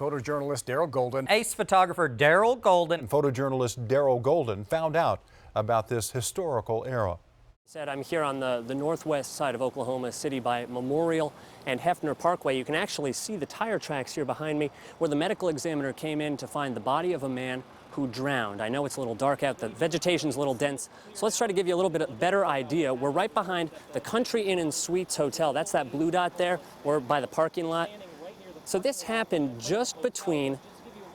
Photojournalist Darryl Golden, ace photographer Darryl Golden, and photojournalist Darryl Golden found out about this historical era. I'm here on the northwest side of Oklahoma City by Memorial and Hefner Parkway. You can actually see the tire tracks here behind me where the medical examiner came in to find the body of a man who drowned. I know it's a little dark out, the vegetation's a little dense, so let's try to give you a little bit better idea. We're right behind the Country Inn and Suites Hotel. That's that blue dot there. We're by the parking lot. So this happened just between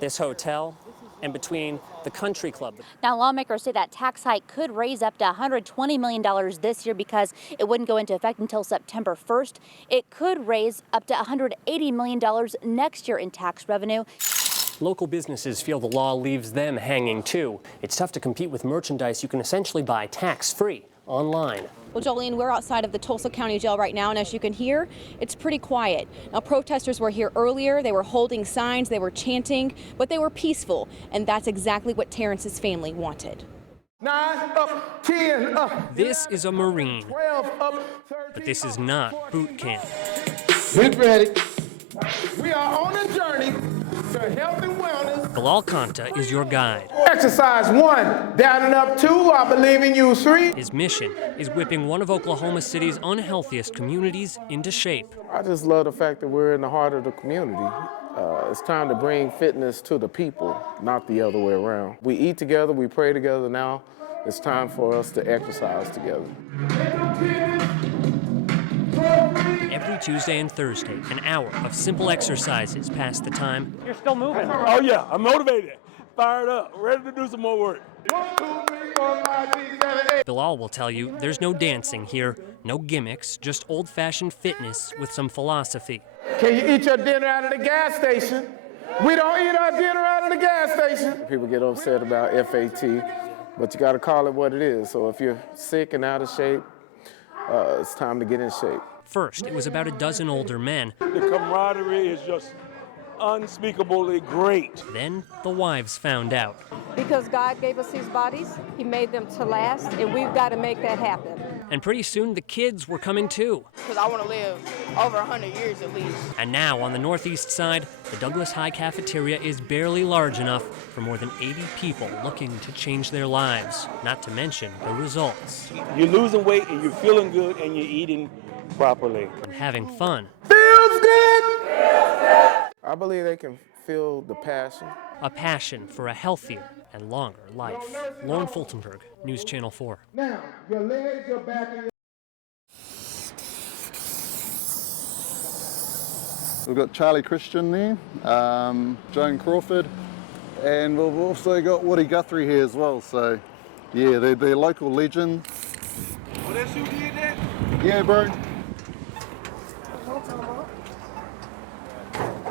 this hotel and between the country club. Now, lawmakers say that tax hike could raise up to $120 million this year because it wouldn't go into effect until September 1st. It could raise up to $180 million next year in tax revenue. Local businesses feel the law leaves them hanging too. It's tough to compete with merchandise you can essentially buy tax-free online. Well, Jolene, we're outside of the Tulsa County Jail right now, and as you can hear, it's pretty quiet. Now, protesters were here earlier. They were holding signs, they were chanting, but they were peaceful, and that's exactly what Terrence's family wanted. 9 up, 10 up. This is a Marine, 12 up, 13 but this is not boot camp. Get ready. We are on a journey to health and wellness. Bilal Kanta is your guide. Exercise 1, down and up 2, I believe in you 3. His mission is whipping one of Oklahoma City's unhealthiest communities into shape. I just love the fact that we're in the heart of the community. It's time to bring fitness to the people, not the other way around. We eat together, we pray together. Now it's time for us to exercise together. Every Tuesday and Thursday, an hour of simple exercises pass the time. You're still moving. Oh yeah, I'm motivated, fired up, ready to do some more work. 1, 2, 3, 4, 5, 6, 7, 8. Bilal will tell you there's no dancing here, no gimmicks, just old-fashioned fitness with some philosophy. Can you eat your dinner out of the gas station? We don't eat our dinner out of the gas station. People get upset about FAT, but you got to call it what it is. So if you're sick and out of shape, it's time to get in shape. First, it was about a dozen older men. The camaraderie is just unspeakably great. Then the wives found out. Because God gave us these bodies, He made them to last, and we've got to make that happen. And pretty soon the kids were coming too. Because I want to live over 100 years at least. And now on the northeast side, the Douglas High Cafeteria is barely large enough for more than 80 people looking to change their lives, not to mention the results. You're losing weight and you're feeling good and you're eating properly. And having fun. Feels good! I believe they can feel the passion. A passion for a healthier and longer life. Lauren Fultonberg, News Channel 4. Now, your legs, your back, and your... We've got Charlie Christian there, Joan Crawford, and we've also got Woody Guthrie here as well. So, yeah, they're local legends. Oh, that's you did that? Yeah, bro.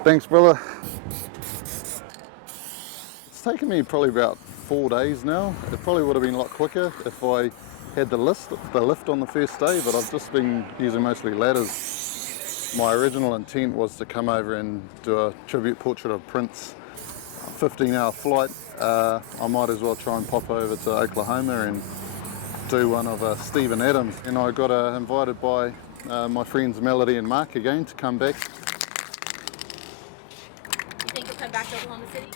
Thanks, brother. It's taken me probably about 4 days now. It probably would have been a lot quicker if I had the lift on the first day, but I've just been using mostly ladders. My original intent was to come over and do a tribute portrait of Prince. 15-hour flight. I might as well try and pop over to Oklahoma and do one of Stephen Adams. And I got invited by my friends Melody and Mark again to come back. You think you'll come back to Oklahoma City?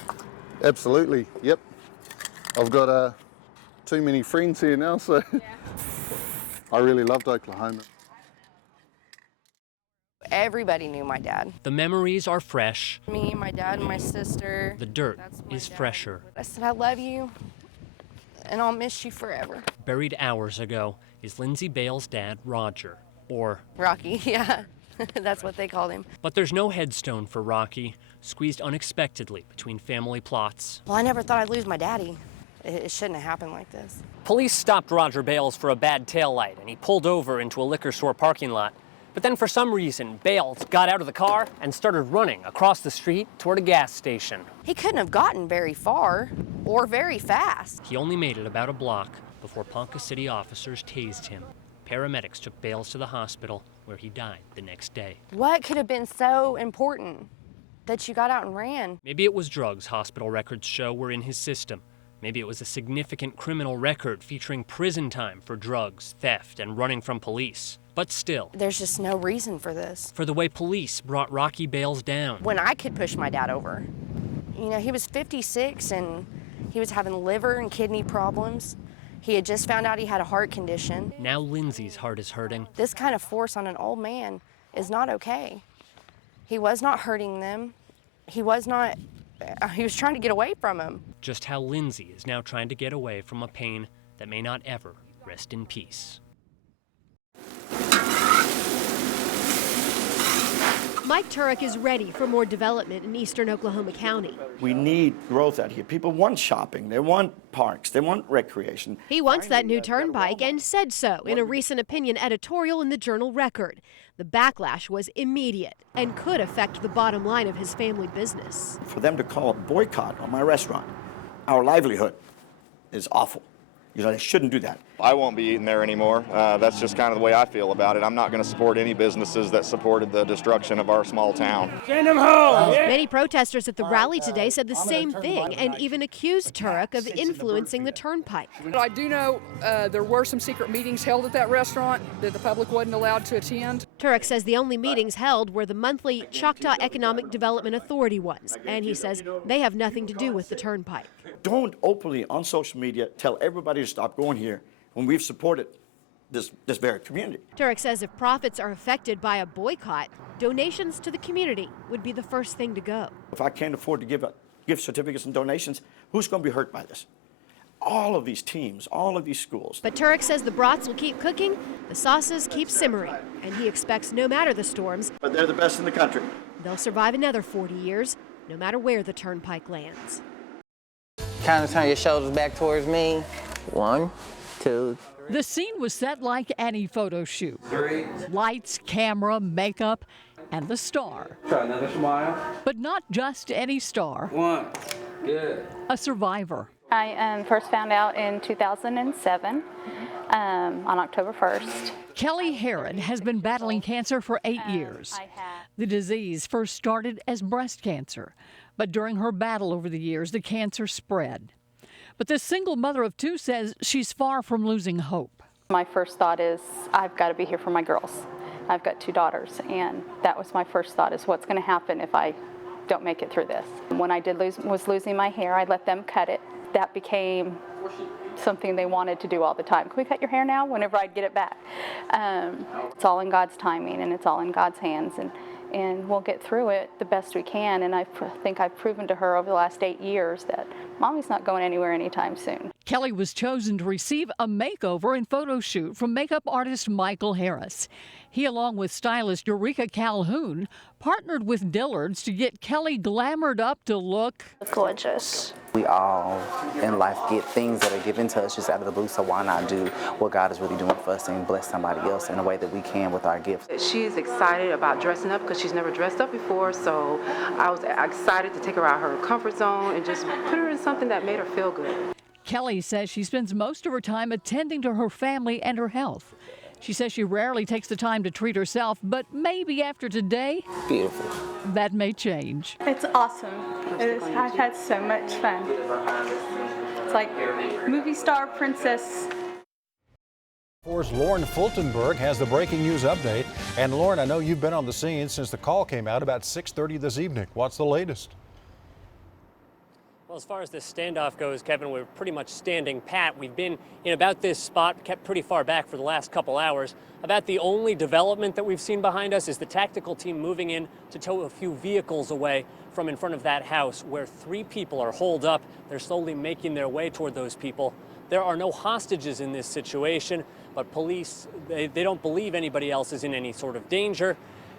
Absolutely, yep. I've got too many friends here now, so yeah. I really loved Oklahoma. Everybody knew my dad. The memories are fresh. Me, my dad, and my sister. The dirt is fresher. I said, I love you, and I'll miss you forever. Buried hours ago is Lindsay Bale's dad, Roger, or Rocky, yeah. That's what they called him. But there's no headstone for Rocky, squeezed unexpectedly between family plots. Well, I never thought I'd lose my daddy. It shouldn't have happened like this. Police stopped Roger Bales for a bad taillight, and he pulled over into a liquor store parking lot. But then for some reason, Bales got out of the car and started running across the street toward a gas station. He couldn't have gotten very far or very fast. He only made it about a block before Ponca City officers tased him. Paramedics took Bales to the hospital, where he died the next day. What could have been so important that you got out and ran? Maybe it was drugs hospital records show were in his system. Maybe it was a significant criminal record featuring prison time for drugs, theft, and running from police. But still, There's just no reason for this. for the way police brought Rocky Bales down. When I could push my dad over. You know, he was 56 and he was having liver and kidney problems. He had just found out he had a heart condition. Now Lindsay's heart is hurting. This kind of force on an old man is not okay. He was not hurting them. He was trying to get away from him. Just how Lindsay is now trying to get away from a pain that may not ever rest in peace. Mike Turek is ready for more development in eastern Oklahoma County. We need growth out here. People want shopping, they want parks, they want recreation. He wants that new turnpike and said so in a recent opinion editorial in the Journal Record. The backlash was immediate and could affect the bottom line of his family business. For them to call a boycott on my restaurant, our livelihood is awful. You know, they shouldn't do that. I won't be eating there anymore. That's just kind of the way I feel about it. I'm not going to support any businesses that supported the destruction of our small town. Send them home! Many protesters at the rally today said the same thing and even accused Turek of influencing the turnpike. I do know there were some secret meetings held at that restaurant that the public wasn't allowed to attend. Turek says the only meetings held were the monthly Choctaw Economic Development Authority ones, and he says they have nothing to do with the turnpike. Don't openly on social media tell everybody to stop going here when we've supported this very community. Turek says if profits are affected by a boycott, donations to the community would be the first thing to go. If I can't afford to give gift certificates and donations, who's going to be hurt by this? All of these teams, all of these schools. But Turek says the brats will keep cooking, the sauces keep simmering, and he expects no matter the storms, But they're the best in the country. they'll survive another 40 years, no matter where the turnpike lands. Kind of turn your shoulders back towards me. 1, 2. The scene was set like any photo shoot. 3. Lights, camera, makeup, and the star. Try another smile. But not just any star. 1. Good. A survivor. I first found out in 2007 on October 1st. Kelly Herron has been battling cancer for 8 years. The disease first started as breast cancer, but during her battle over the years, the cancer spread. But this single mother of 2 says she's far from losing hope. My first thought is, I've got to be here for my girls. I've got 2 daughters, and that was my first thought, is what's going to happen if I don't make it through this. When I was losing my hair, I let them cut it. That became something they wanted to do all the time. Can we cut your hair now? Whenever I'd get it back. It's all in God's timing, and it's all in God's hands, and we'll get through it the best we can. And I think I've proven to her over the last 8 years that Mommy's not going anywhere anytime soon. Kelly was chosen to receive a makeover and photo shoot from makeup artist Michael Harris. He, along with stylist Eureka Calhoun, partnered with Dillard's to get Kelly glamored up to look gorgeous. We all in life get things that are given to us just out of the blue, so why not do what God is really doing for us and bless somebody else in a way that we can with our gifts. She's excited about dressing up because she's never dressed up before, so I was excited to take her out of her comfort zone and just put her in something that made her feel good. Kelly says she spends most of her time attending to her family and her health. She says she rarely takes the time to treat herself, but maybe after today, beautiful, that may change. It's awesome. I've had so much fun. It's like movie star princess. Lauren Fultonberg has the breaking news update. And Lauren, I know you've been on the scene since the call came out about 6:30 this evening. What's the latest? Well, as far as this standoff goes, Kevin, we're pretty much standing pat. We've been in about this spot, kept pretty far back for the last couple hours. About the only development that we've seen behind us is the tactical team moving in to tow a few vehicles away from in front of that house where 3 people are holed up. They're slowly making their way toward those people. There are no hostages in this situation, but police, they don't believe anybody else is in any sort of danger.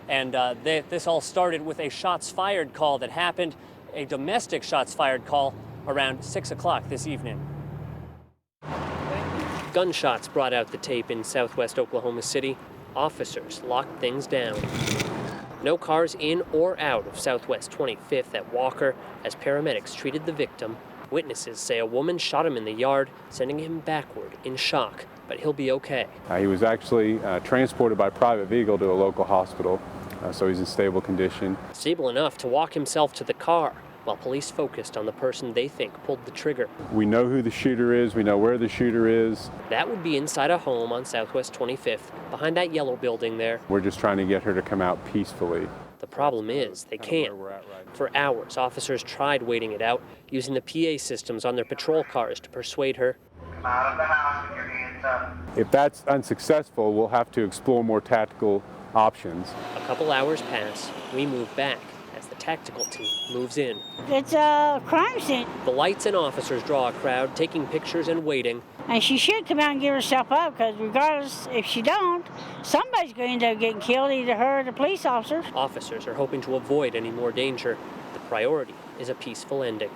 And this all started with a shots fired call that happened, a domestic shots fired call around 6 o'clock this evening. Gunshots brought out the tape in southwest Oklahoma City. Officers locked things down. No cars in or out of Southwest 25th at Walker as paramedics treated the victim. Witnesses say a woman shot him in the yard, sending him backward in shock, but he'll be okay. He was actually transported by private vehicle to a local hospital, so he's in stable condition. Stable enough to walk himself to the car. while police focused on the person they think pulled the trigger. We know who the shooter is. We know where the shooter is. That would be inside a home on Southwest 25th, behind that yellow building there. We're just trying to get her to come out peacefully. The problem is they can't. For hours, officers tried waiting it out, using the PA systems on their patrol cars to persuade her. Come out of the house with your hands up. If that's unsuccessful, we'll have to explore more tactical options. A couple hours pass. We move back as the tactical team moves in. It's a crime scene. The lights and officers draw a crowd, taking pictures and waiting. And she should come out and give herself up, because regardless, if she don't, somebody's going to end up getting killed, either her or the police officer. Officers are hoping to avoid any more danger. The priority is a peaceful ending.